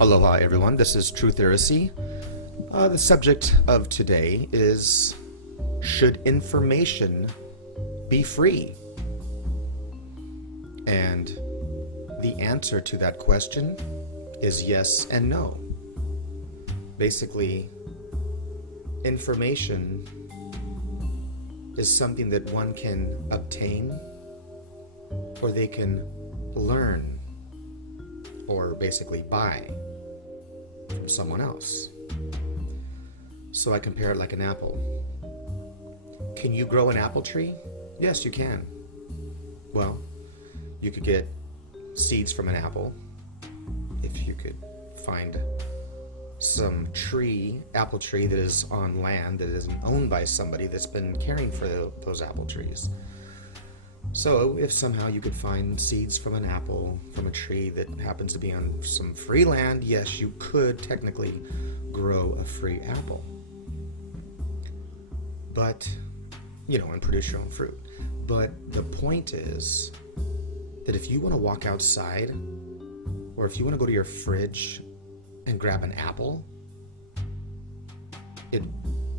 Aloha everyone, this is Truthiracy. The subject of today is, should information be free? And the answer to that question is yes and no. Basically, information is something that one can obtain or they can learn or basically buy from someone else. So I compare it like an apple. Can you grow an apple tree? Yes, you can. Well, you could get seeds from an apple if you could find some apple tree that is on land that isn't owned by somebody that's been caring for those apple trees. So if somehow you could find seeds from an apple from a tree that happens to be on some free land, yes, you could technically grow a free apple. But, and produce your own fruit. But the point is that if you want to walk outside, or if you want to go to your fridge and grab an apple, it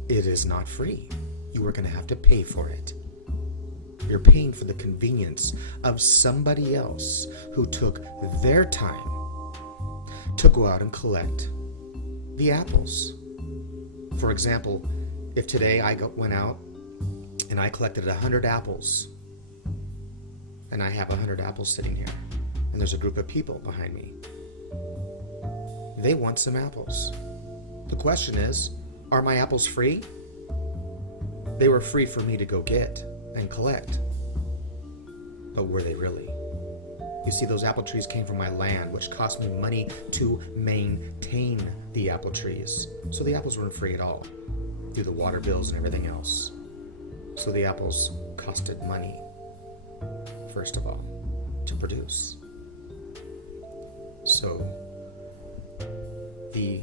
is not free. You are going to have to pay for it. You're paying for the convenience of somebody else who took their time to go out and collect the apples. For example, if today I went out and I collected 100 apples, and I have 100 apples sitting here, and there's a group of people behind me. They want some apples. The question is, are my apples free? They were free for me to go get and collect. But were they really? You see, those apple trees came from my land, which cost me money to maintain the apple trees. So the apples weren't free at all, through the water bills and everything else. So the apples costed money, first of all, to produce. So the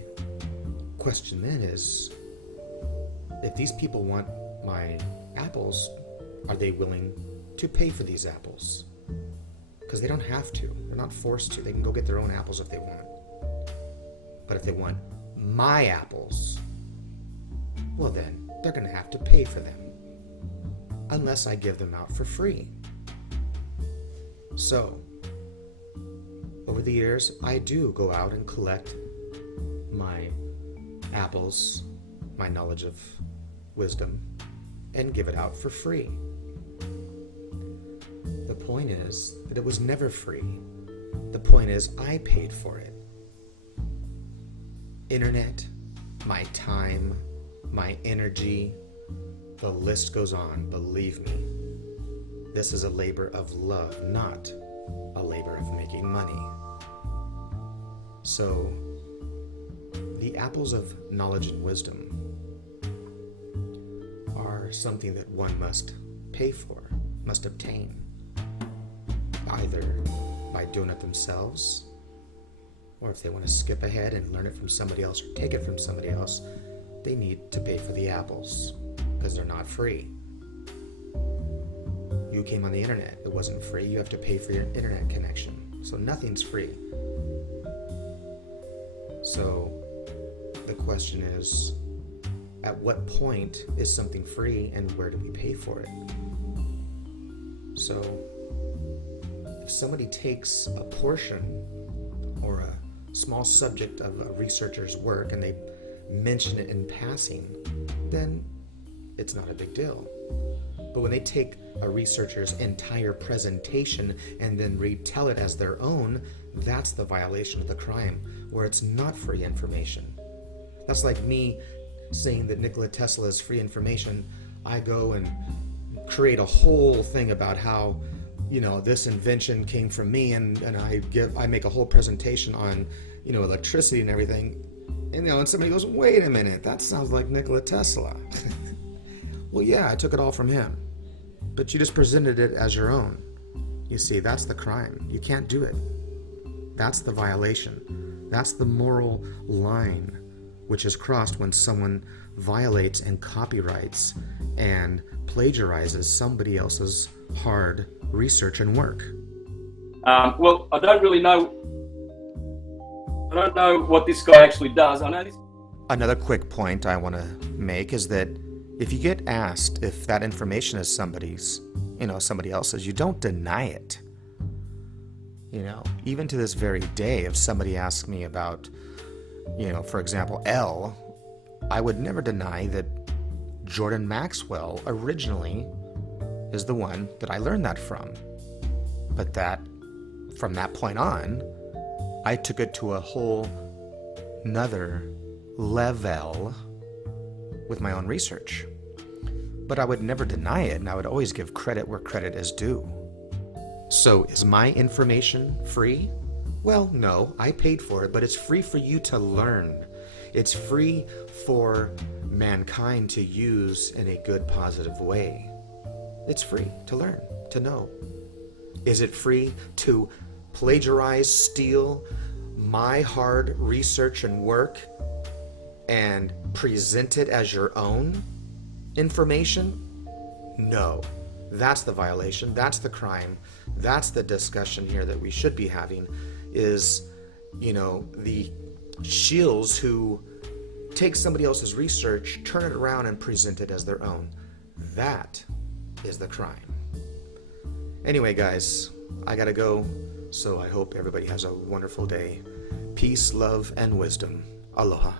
question then is, if these people want my apples, are they willing to pay for these apples? Because they don't have to. They're not forced to. They can go get their own apples if they want. But if they want my apples, well then, they're going to have to pay for them. Unless I give them out for free. So, over the years, I do go out and collect my apples, my knowledge of wisdom, and give it out for free. The point is that it was never free. The point is I paid for it. Internet, my time, my energy, the list goes on, believe me. This is a labor of love, not a labor of making money. So, the apples of knowledge and wisdom are something that one must pay for, must obtain, either by doing it themselves, or if they want to skip ahead and learn it from somebody else or take it from somebody else, they need to pay for the apples, because they're not free. You came on the internet, it wasn't free. You have to pay for your internet connection. So nothing's free. So the question is, at what point is something free and where do we pay for it? So if somebody takes a portion or a small subject of a researcher's work and they mention it in passing, then it's not a big deal. But when they take a researcher's entire presentation and then retell it as their own, that's the violation of the crime, where it's not free information. That's like me saying that Nikola Tesla is free information. I go and create a whole thing about how, this invention came from me, and I make a whole presentation on, electricity and everything. And somebody goes, wait a minute, that sounds like Nikola Tesla. Well, yeah, I took it all from him. But you just presented it as your own. You see, that's the crime. You can't do it. That's the violation. That's the moral line which is crossed when someone violates and copyrights and plagiarizes somebody else's hard research and work. Well, I don't really know I don't know what this guy actually does. I know this. Another quick point I want to make is that if you get asked if that information is somebody's, somebody else's, you don't deny it. Even to this very day, if somebody asks me about, for example, L, I would never deny that Jordan Maxwell originally is the one that I learned that from. But from that point on, I took it to a whole nother level with my own research. But I would never deny it, and I would always give credit where credit is due. So, is my information free? Well, no, I paid for it, but it's free for you to learn. It's free for mankind to use in a good, positive way. It's free to learn, to know. Is it free to plagiarize, steal my hard research and work and present it as your own information? No. That's the violation. That's the crime. That's the discussion here that we should be having is, the shills who take somebody else's research, turn it around and present it as their own. That is the crime. Anyway, guys, I gotta go, so I hope everybody has a wonderful day. Peace, love, and wisdom. Aloha.